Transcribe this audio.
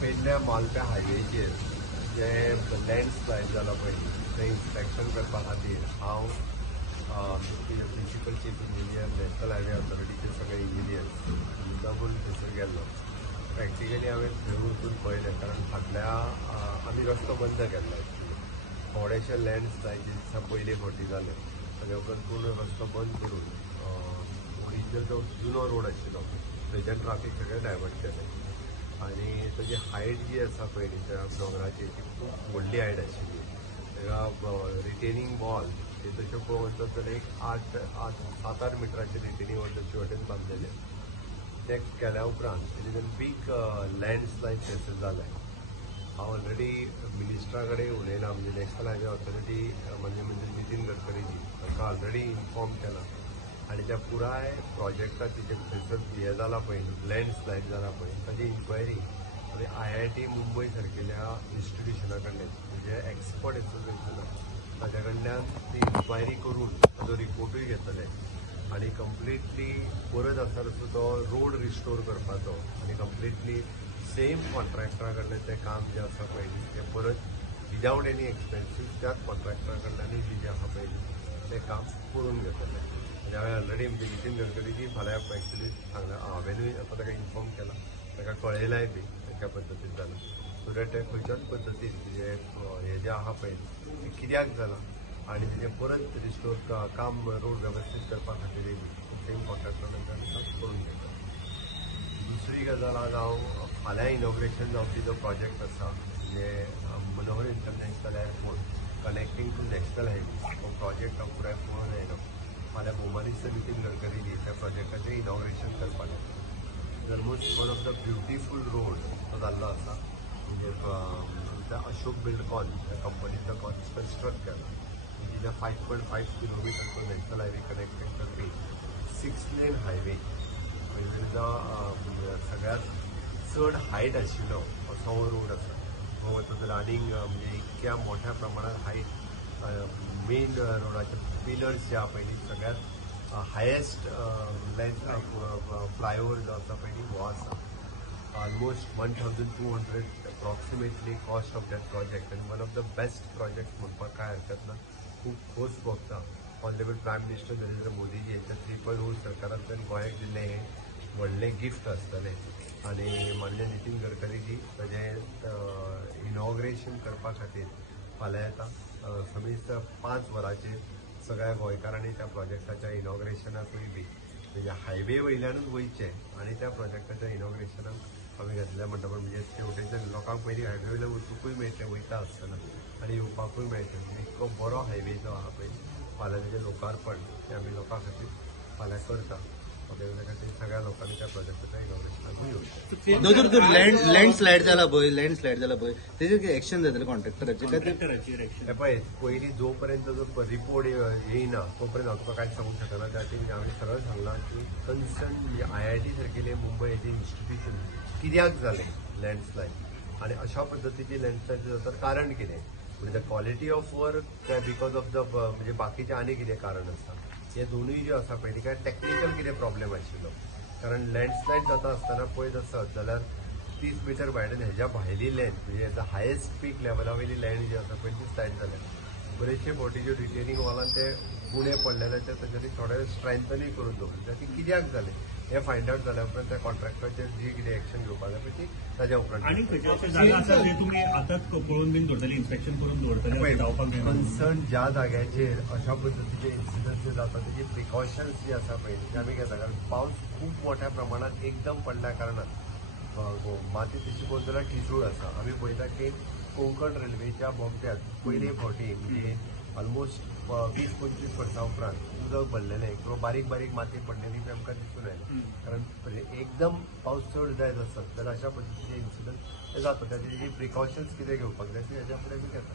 पेडण्या मालप्या हायवेचेर जे लँडस्लायड जाला पळय तें इन्स्पेक्शन करपा खातीर हांव principal chief engineer national highway ऑथॉरिटीचे सगळे इंजिनियर्स मुद्दामून थंयसर गेल्लो. प्रॅक्टिकली हांवें थंय वचून पळयलें कारण फाटल्या आमी रस्तो बंद केल्लो. थोडेशे लँडस्लायड जे दिसा पयले फावटी जाले ताजे उपरांत पूर्ण रस्तो बंद करून ओरिजिनल जो जुनो रोड आशिल्लो थंयच्यान ट्राफीक सगळें डायवर्ट केलें आनी ताजी हायट जी आसा पळय त्या दोंगराची ती खूब व्हडली हायट आशिल्ली. ताका रिटेनिंग वॉल ते तशें पळोवंक तर एक 7-8 मिटराचे रिटेनिंग वॉल तशे वाटेन बांदलेले. ते केल्या उपरांत तेजेन बीग लँडस्लायड केसीस जाले. हांव ऑलरेडी मिनिस्टरा कडेन उलयलां म्हणजे नॅशनल हायवे ऑथॉरिटी म्हणजे नितीन गडकरीजी ताका ऑलरेडी इन्फॉर्म केलां आनी त्या पुराय प्रोजेक्टाची जे थंयसर हें जाला पळय लँडस्लायड जाला पळय ताजी इन्क्वायरी म्हणजे IIT मुंबय सारकेल्या इन्स्टिट्युशना कडल्यान म्हणजे एक्सपर्ट एसोसिएशन ताच्या कडल्यान ती इन्क्वायरी करून ताजो रिपोर्टूय घेतले आनी कंप्लिटली परत आसा तसो तो रोड रिस्टोर करपाचो आनी कंप्लिटली सेम कॉन्ट्रॅक्टरा कडल्यान तें काम जें आसा पळय तें परत विदावट एनी एक्सपेन्सीस त्याच कॉन्ट्रॅक्टरा कडल्यानूय जें आसा पळय तें काम करून घेतलें. म्हणजे हांवें ऑलरेडी म्हणजे नितीन गडकरीजी फाल्यां एक्चुली सांगला हांवेंनूय आतां ताका इन्फॉर्म केला ताका कळयलाय बी त्या पद्दतीन जालां सो दॅट ते खंयच्याच पद्दतीन म्हणजे हें जें आसा पळय तें कित्याक जालां आनी तेजें परत रिस्टोर काम रोड वेवस्थीत करपा खातीर सेम कॉन्ट्रॅक्टरान काम करून घेता. दुसरी गजाल आज हांव फाल्यां इनॉग्रेशन जावपी जो प्रोजेक्ट आसा म्हणजे Manohar international airport connecting to national highway हो प्रोजेक्ट हांव पुराय पळोवन येयलो. फाल्यां भोवमानिस्त नितीन गडकरीजी त्या प्रोजेक्टाचें इनॉग्रेशन करपाक येता. Almost one of the beautiful road तो जाल्लो आसा म्हणजे अशोक बिल्डकॉन त्या कंपनीचो कन्स्ट्रक्ट केला. तिच्या 5.5 किलोमीटर तो नॅशनल हायवे कनेक्टेड करपी 6 लेन हायवे म्हणजे जो सगळ्यात चड हायट आशिल्लो असो हो रोड आसा. हो वता जाल्यार आनीक म्हणजे इतक्या मोठ्या प्रमाणात हायट मेन रोडाचे पिलर्स जे आसा पळय सगळ्यात हायेस्ट लेंथ फ्लायओवर जो आसा पळय हो आसा. Almost 1200 approximately cost of that project आनी one of the best project म्हणपाक काय हरकत ना. खूब खोस भोगता honourable prime minister Narendra Modi ji यांच्या 3.0 सरकारांतल्यान गोंयाक दिल्लें हें व्हडलें गिफ्ट आसतलें आनी माननीय नितीन गडकरीजी ताजें इनॉग्रेशन करपा खातीर फाल्यां येता. समिस्तर 5 वरांचेर सगळ्या गोंयकारांनी त्या प्रोजेक्टाच्या इनॉग्रेशनाकूय बी म्हणजे हायवे वयल्यानूच वयचें आनी त्या प्रोजेक्टाच्या इनॉग्रेशनाक आमी घेतल्या म्हणटकूच म्हणजे शेवटेच्यान लोकांक पयलीं हायवे वयल्यान वचूंकूय मेळटलें वयता आसतना आनी येवपाकूय मेळटलें. इतको बरो हायवे जो आसा पळय फाल्यां तेजें लोकार्पण तें आमी लोकां खातीर फाल्यां करता. त्या खातीर सगळ्या लोकांनी त्या प्रोजेक्टाच्या इनॉग्रेशनाकूय येवचें. जो लँडस्लायड जाला पळय तेजेर कितें एक्शन जातलें कॉन्ट्रॅक्टराचें काय पळय पयलीं जो पर्यंत जो रिपोर्ट येयना तो पर्यंत हांव तुका कांयच सांगूंक शकना. त्या खातीर हांवें सरळ सांगलां की कन्सर्न म्हणजे IIT सारकेले मुंबय हेजे इन्स्टिट्युशन कित्याक जालें लँडस्लायड आनी अशा पद्दतीची लँडस्लायड जाता कारण कितें म्हणजे क्वॉलिटी ऑफ वर्क काय बिकॉज ऑफ द म्हणजे बाकीचें आनी कितें कारण आसा. हे दोनूय जे आसा पळय काय टॅक्निकल कितें प्रॉब्लेम आशिल्लो कारण लँडस्लायड जाता आसतना पळयत आसत जाल्यार 30 मीटर वायडन हेज्या भायली लँड म्हणजे हायेस्ट पीक लेवला वयली लँड जी आसा पळय ती स्लायड जाल्या. बरेचशे फावटी ज्यो रिटेनिंग वॉलान ते गुणे पडलेले ते तांच्यांनी थोडे स्ट्रेंथनूय करून दवरले. ती कित्याक जालें हें फायंड आवट जाल्या उपरांत त्या कॉन्ट्रॅक्टराचेर जी कितें एक्शन घेवपाक जाय ती ताज्या उपरांत आणि जागा आसा जे तुमी आतांच पळोवन बीन दवरतले इन्स्पेक्शन करून दवरतले कन्सर्न ज्या जाग्याचेर अशा पद्दतीचे इन्सिडंट जे जाता तेजी प्रिकॉशन्स जी आसा पळय ती आमी घेता कारण पावस खूब मोठ्या प्रमाणात एकदम पडल्या कारणान माती तशी पळोवंक जाल्यार ठिसूळ आसा. आमी पळयता की कोंकण रेल्वेच्या बोगद्यात पयले फावटी म्हणजे ऑलमोस्ट 20-25 वर्सां उपरांत उदक भरलेलें किंवा बारीक बारीक माती पडलेली बी आमकां दिसून आयली. कारण एकदम पावस चड जायत आसत जाल्यार अशा पद्दतीचे इन्सिडंट ते जाता. तेजी प्रिकॉशन्स कितें घेवपाक जाय ती हेज्या फुडें बी घेता.